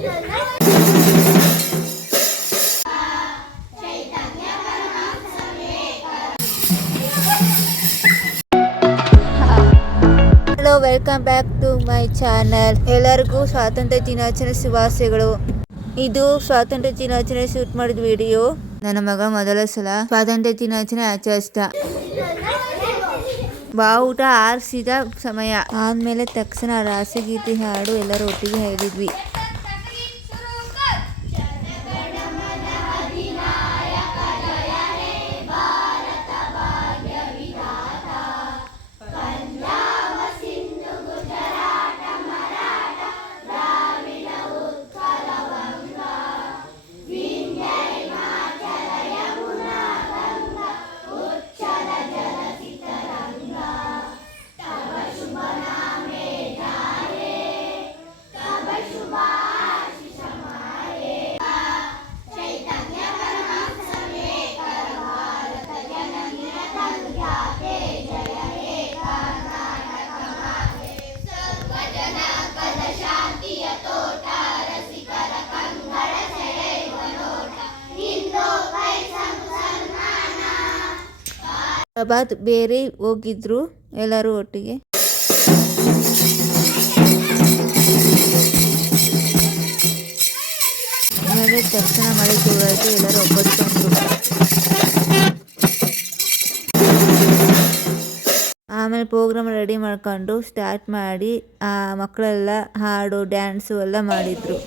Hello, welcome back to my channel. ಎಲ್ಲರಿಗೂ ಸ್ವಾತಂತ್ರ್ಯ ದಿನಾಚರಣೆ ಶುಭಾಶಯಗಳು. ಇದು ಸ್ವಾತಂತ್ರ್ಯ ದಿನಾಚರಣೆ ಶೂಟ್ ಮಾಡಿದ ವಿಡಿಯೋ. ನನ್ನ ಮಗ ಮೊದಲ ಸಲ ಸ್ವಾತಂತ್ರ್ಯ ದಿನಾಚರಣೆ ಆಚರಿಸಿದ. ಬಾವುಟ ಆರಿಸಿದ ಸಮಯ ಆದ್ಮೇಲೆ ತಕ್ಷಣ ರಾಷ್ಟ್ರಗೀತೆ ಹಾಡು ಎಲ್ಲರೂ ಒಟ್ಟಿಗೆ ಹಾಡಿದ್ವಿ. ಪ್ರಭಾತ್ ಬೇರೆ ಹೋಗಿದ್ರು ಎಲ್ಲರೂ ಒಟ್ಟಿಗೆ. ಆಮೇಲೆ ತಕ್ಷಣ ಮಳೆ ಶುರುವಾಯಿತು. ಎಲ್ಲರೂ ಒಪ್ಪತ್ಕೊಂಡ್ರು. ಆಮೇಲೆ ಪ್ರೋಗ್ರಾಮ್ ರೆಡಿ ಮಾಡ್ಕೊಂಡು ಸ್ಟಾರ್ಟ್ ಮಾಡಿ ಮಕ್ಕಳೆಲ್ಲ ಹಾಡು ಡ್ಯಾನ್ಸು ಎಲ್ಲ ಮಾಡಿದ್ರು.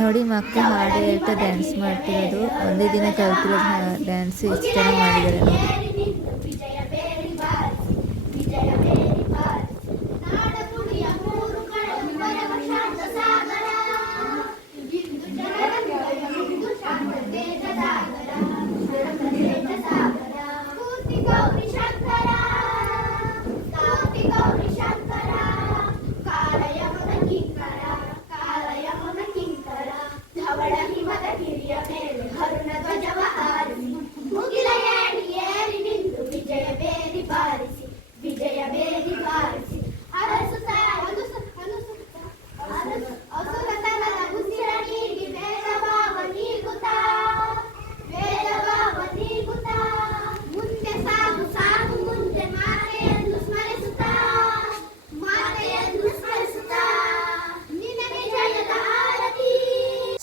ನೋಡಿ, ಮಕ್ಕಳು ಹಾಡು ಹೇಳ್ತಾ ಡ್ಯಾನ್ಸ್ ಮಾಡ್ತಿರೋದು. ಒಂದೇ ದಿನ ಕಲ್ತಿರೋದು ಡ್ಯಾನ್ಸ್ ಎಷ್ಟು ಚೆನ್ನಾಗಿ ಮಾಡಿದ್ದಾರೆ ನೋಡಿ.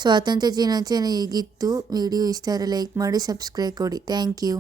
ಸ್ವಾತಂತ್ರ್ಯ ದಿನಾಚರಣೆ ಹೀಗಿತ್ತು. ವಿಡಿಯೋ ಇಷ್ಟ ಆದರೆ ಲೈಕ್ ಮಾಡಿ, ಸಬ್ಸ್ಕ್ರೈಬ್ ಕೊಡಿ. Thank you.